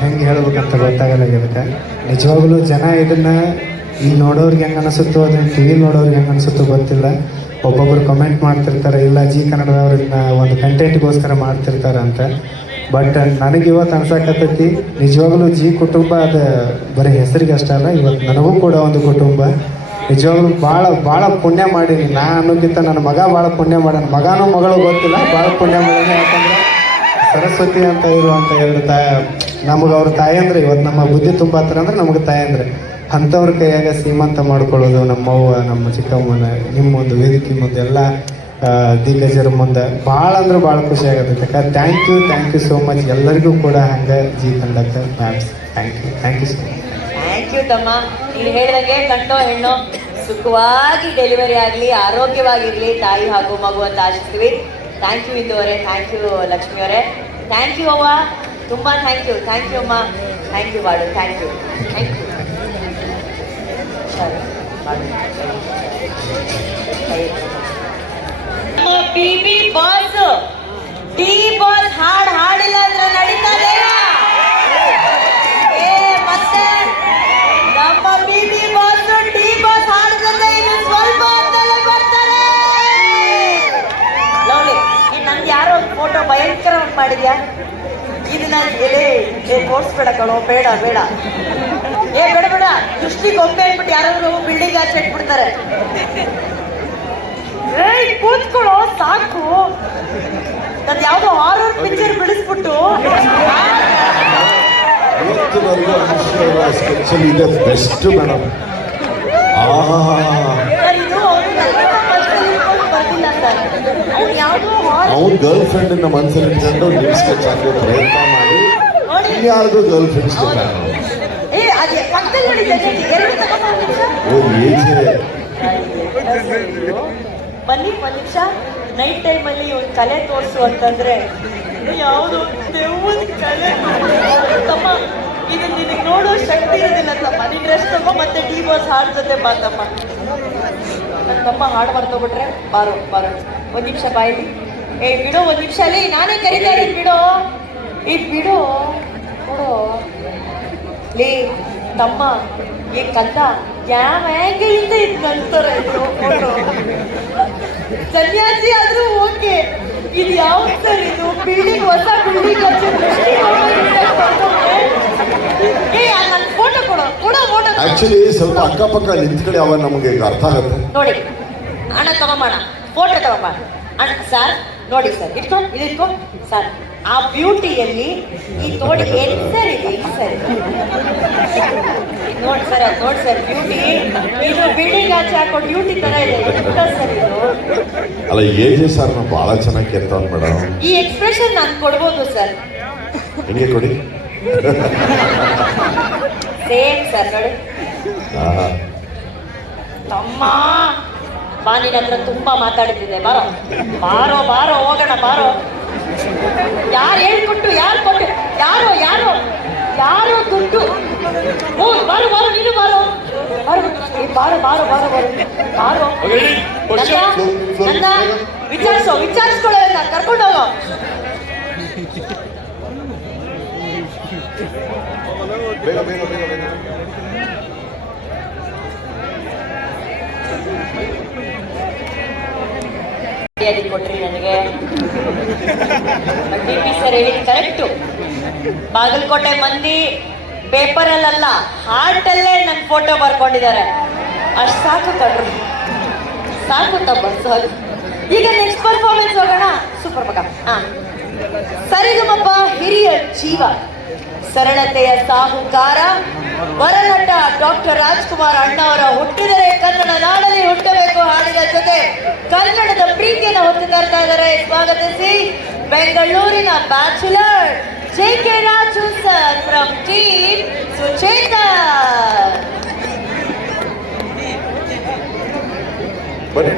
ಹೆಂಗೆ ಹೇಳ್ಬೇಕಂತ ಗೊತ್ತಾಗಲ್ಲ ಇದಕ್ಕೆ ನಿಜವಾಗ್ಲೂ ಜನ ಇದನ್ನ ಈ ನೋಡೋರ್ಗೆ ಹೆಂಗೆ ಅನಿಸುತ್ತೋ ಅದನ್ನ ಟಿ ವಿ ನೋಡೋರ್ಗೆ ಹೆಂಗೆ ಅನಿಸುತ್ತೋ ಗೊತ್ತಿಲ್ಲ. ಒಬ್ಬೊಬ್ರು ಕಮೆಂಟ್ ಮಾಡ್ತಿರ್ತಾರೆ, ಇಲ್ಲ ಜಿ ಕನ್ನಡದವ್ರು ಇದನ್ನ ಒಂದು ಕಂಟೆಂಟ್ಗೋಸ್ಕರ ಮಾಡ್ತಿರ್ತಾರೆ ಅಂತ. ಬಟ್ ನನಗೆ ಇವತ್ತು ಅನ್ಸಕತ್ತೈತಿ, ನಿಜವಾಗ್ಲೂ ಜಿ ಕುಟುಂಬ ಅದು ಬರೀ ಹೆಸರಿಗೆ ಅಷ್ಟೇ ಅಲ್ಲ ಇವತ್ತು ನನಗೂ ಕೂಡ ಒಂದು ಕುಟುಂಬ. ನಿಜವಾಗ್ಲೂ ಭಾಳ ಭಾಳ ಪುಣ್ಯ ಮಾಡೀನಿ ನಾ ಅನ್ನೋಕ್ಕಿಂತ ನನ್ನ ಮಗ ಭಾಳ ಪುಣ್ಯ ಮಾಡ್ಯಾನ. ಮಗನೂ ಮಗಳು ಗೊತ್ತಿಲ್ಲ. ಭಾಳ ಪುಣ್ಯ ಮಾಡೀನಿ ಯಾಕಂದ್ರೆ ಸರಸ್ವತಿ ಅಂತ ಇರುವಂಥ ಎರಡು ತಾಯ ನಮಗೆ ಅವ್ರ ತಾಯಿ ಅಂದ್ರೆ ಇವತ್ತು ನಮ್ಮ ಬುದ್ಧಿ ತುಂಬಾತ್ರ ಅಂದ್ರೆ ನಮಗೆ ತಾಯಿ ಅಂದ್ರೆ ಅಂಥವ್ರ ಕೈಯಾಗ ಸೀಮಂತ ಮಾಡ್ಕೊಳ್ಳೋದು ನಮ್ಮವ್ವ ನಮ್ಮ ಚಿಕ್ಕಮ್ಮನ ನಿಮ್ಮ ಒಂದು ವೇದಿಕೆ ಮುಂದೆ ಎಲ್ಲ ದಿಗ್ಗಜರ ಮುಂದೆ ಭಾಳ ಅಂದ್ರೆ ಭಾಳ ಖುಷಿ ಆಗುತ್ತೆ. ಯಾಕಂದ್ರೆ thank you thank you so much ಎಲ್ಲರಿಗೂ ಕೂಡ ಹಂಗೆ G conductor ma'ams thank you thank you so much thank you ತಮ್ಮ. ಇಲ್ಲಿ ಹೇಳಿದಂಗೆ ಕಟ್ಟೋ ಹೆಣ್ಣು. ಸುಖವಾಗಿ ಡೆಲಿವರಿ ಆಗಲಿ, ಆರೋಗ್ಯವಾಗಿರಲಿ, ತಾಯಿ ಹಾಗೂ ಮಗು ಅಂತ ಆಶಿಸ್ತೀವಿ. ಥ್ಯಾಂಕ್ ಯು ಇಂದು ಅವರೇ ಥ್ಯಾಂಕ್ ಯು ಲಕ್ಷ್ಮಿ ಅವರೇ. ಥ್ಯಾಂಕ್ ಯು ಅವ್ವ, ತುಂಬ ಥ್ಯಾಂಕ್ ಯು ಥ್ಯಾಂಕ್ ಯು ಅಮ್ಮ. Thank you ಬಾಡು thank you thank you B B boss T boss ಹಾಡ್ ಹಾಡಿಲ್ಲ ಅಂದ್ರೆ ನಡೀತದೆ ಏ ಮತ್ತೆ ನಮ್ಮ B B boss T boss ಹಾಡಿದ್ರೆ ಇನ್ನು ಸ್ವಲ್ಪ ಹೊತ್ತಲ್ಲೇ ಬರ್ತಾರೆ ಲವ್ಲಿ ನೀನ್ ನಂಗೆ ಯಾರೋ ಒಂದು ಫೋಟೋ ಭಯಂಕರ ಮಾಡಿದ್ಯಾ? ಇದು ನಾನು ಎಲೆ. ಏ ತೋರಿಸ್ಬೇಡ ಕಣೋ, ಬೇಡ ಬೇಡ. ಏ, ಬೇಡ ಬೇಡ. ದೃಷ್ಟಿ ಗೊಂಬೆ ಅಂದ್ಬಿಟ್ಟು ಯಾರಾದ್ರು ಬಿಲ್ಡಿಂಗ್ ಆಚೆ ಇಟ್ಬಿಡ್ತಾರೆ. ಕೂತ್ಕೊಳ್ಳೋ, ಸಾಕು. ನನ್ ಯಾವುದೋ ಹಾರರ್ ಪಿಕ್ಚರ್ ಬಿಡಿಸ್ಬಿಟ್ಟು. ಬೆಸ್ಟ್ ಮೇಡಮ್ ಆಹಾ ಸರ್, ಇದು ಅವ್ನು ನನ್ನ ಮನಸ್ಸಲ್ಲಿ ಇಟ್ಕೊಂಡು ಬರ್ತಿಲ್ಲ ಸರ್ ಅವ್ನು ಯಾವುದೋ ಹಾರರ್ ಅವನ ಗರ್ಲ್ ಫ್ರೆಂಡ್ನ ಮನಸ್ಸಲ್ಲಿ ಇಟ್ಕೊಂಡು ನೀವು ಸ್ಕೆಚ್ ಹಾಕೋ ಪ್ರಯತ್ನ ಮಾಡಿ. ಇಲ್ಲಿ. ಇನ್ಯಾರ್ದು ಗರ್ಲ್ ಎರಡು ತಗೊಂಡು ಓ ಏಜೆ ಬನ್ನಿ ಒಂದ್ ನೈಟ್ ನೈಟ್ ಟೈಮಲ್ಲಿ ಒಂದು ಕಲೆ ತೋರಿಸು ಅಂತಂದ್ರೆ ಯಾವುದು ದೆವ್ವದ ಕಲೆ ತಮ್ಮ ಇದು ನಿನಗೆ ನೋಡೋ ಶಕ್ತಿ ಇರೋದಿಲ್ಲ ತಮ್ಮ. ನೀನ್ ಡ್ರೆಸ್ ತಗೋ ಮತ್ತೆ ಡಿ ಬಾಸ್ ಹಾಡ್ ಜೊತೆ ಬಾ ತಮ್ಮ. ನನ್ನ ತಮ್ಮ ಹಾಡು ಬರ್ತೋಗ್ಬಿಟ್ರೆ ಬಾರೋ ಬಾರೋ. ಒಂದು ನಿಮಿಷ ಬಾಯಿಲಿ. ಏ ಬಿಡು ಒಂದ್ ನಿಮಿಷ ಅಲ್ಲಿ. ನಾನೇ ಕರಿತಾ ಇದ್ದೀನಿ ಬಿಡು. ಇದು ಬಿಡು. ನೋಡು ಲೇ ತಮ್ಮ ಏ ಕಂದ ಯಾವ ಆ್ಯಂಗಲಿಂದ ಇದು ನಲ್ತಾರೆ ಇದು? ಫೋಟೋ ಸನ್ಯಾಸಿ ಆದ್ರೂ ಓಕೆ. ಇದು ಯಾವ ಸರ್ ಇದು? ಬಿಲ್ಡಿಂಗ್ ಹೊಸ ಬಿಲ್ಡಿಂಗ್ ಏ ನನ್ನ ಫೋಟೋ ಕೊಡು. ಕೊಡೋ ಫೋಟೋ ಆಕ್ಚುಲಿ ಸ್ವಲ್ಪ ಅಕ್ಕಪಕ್ಕ ನಿಂತ್ಕಡೆ ಅವ ನಮಗೆ ಅರ್ಥ ಆಗುತ್ತೆ. ನೋಡಿ ಅಣ್ಣ ತಗೊಂಬೋಣ. ಫೋಟೋ ತಗೊಂಬೋಣ ಅಣ್ಣ ಸರ್ ನೋಡಿ ಸರ್ ಇಟ್ಕೊ ಇದು ಸರ್ ಆ ಬ್ಯೂಟಿಯಲ್ಲಿ ಈ ತೋಡಿ ಎಲ್ಲಿ ಸರ್ ಇದೆ? ಇಲ್ಲಿ ಸರ್ ನೋಡಿ ಸರ್ ಅದು ನೋಡಿ ಸರ್ ಬ್ಯೂಟಿ. ಇದು ಬಿಲ್ಡಿಂಗ್ ಆಚೆ ಹಾಕೋ ಬ್ಯೂಟಿ ತರ ಇದೆ. ಎಂತ ಸರ್ ಇದು? ಅಲ್ಲ ಏಜೆ ಸರ್ ಬಹಳ ಚೆನ್ನಾಗಿ ಕೇಳ್ತಾವ್ ಮೇಡಮ್. ಈ ಎಕ್ಸ್ಪ್ರೆಷನ್ ನಾನು ಕೊಡ್ಬೋದು ಸರ್. ನಿನಗೆ ಕೊಡಿ? ಸೇಮ್ ಸರ್ ನೋಡಿ. ತಮ್ಮ. ಬಾ ನಿನ್ನ ಹತ್ರ ತುಂಬಾ ಮಾತಾಡ್ತಿದ್ದೆ ಬಾರೋ. ಬಾರೋ ಬಾರೋ ಹೋಗೋಣ ಬಾರೋ. ಯಾರು ಹೇಳ್ಕೊಟ್ಟು ಯಾರು ಕೊಟ್ಟು ಯಾರೋ ಯಾರೋ ಯಾರು ದುಡ್ಡು. ಓ ಬಾರು ಬಾರೋ ನೀನು ಬಾರೋ. ಬಾರು ಬಾರು ಬಾರು ಬಾರು ಬಾರು. ಬಾರು. ನನ್ನ ವಿಚಾರಿಸೋ ವಿಚಾರಿಸ್ಕೊಳ್ಳೋ ಕರ್ಕೊಂಡು ಹೋಗೋ. ಬೇಗ ಬೇಗ ಬೇಗ ಬೇಗ. ಮರ್ಯಾದೆ ಕೊಟ್ರಿ ನನಗೆ ಡಿ ಪಿ ಸರ್ ಹೇಳಿ ಕರೆಕ್ಟು. ಬಾಗಲಕೋಟೆ ಮಂದಿ ಪೇಪರಲ್ಲ ಹಾರ್ಟಲ್ಲೇ ನನ್ನ ಫೋಟೋ ಬರ್ಕೊಂಡಿದ್ದಾರೆ. ಅಷ್ಟು ಸಾಕು ಕಡ್ರು ಸಾಕು ತಮ್ಮ, ಸಾಕು. ಈಗ ನೆಕ್ಸ್ಟ್ ಪರ್ಫಾರ್ಮೆನ್ಸ್ ಹೋಗೋಣ. ಸೂಪರ್ ಮಗ. ಹಾ ಸರಿಗಮಪ್ಪ ಹಿರಿಯ ಜೀವ. ಸರಳತೆಯ ಸಾಹುಕಾರ. ವರನಟ ಡಾಕ್ಟರ್ ರಾಜ್ಕುಮಾರ್ ಅಣ್ಣವರ ಹುಟ್ಟಿದರೆ ಕನ್ನಡ ನಾಡಲ್ಲಿ ಹುಟ್ಟಬೇಕು ಹಾಡಿನ ಜೊತೆ. ಕನ್ನಡದ ಪ್ರೀತಿಯನ್ನು ಹೊತ್ತು ತರ್ತಾ ಇದ್ದಾರೆ. ಸ್ವಾಗತಿಸಿ ಬೆಂಗಳೂರಿನ bachelor J K Raju sir from team Sucheta. ಬನ್ನಿ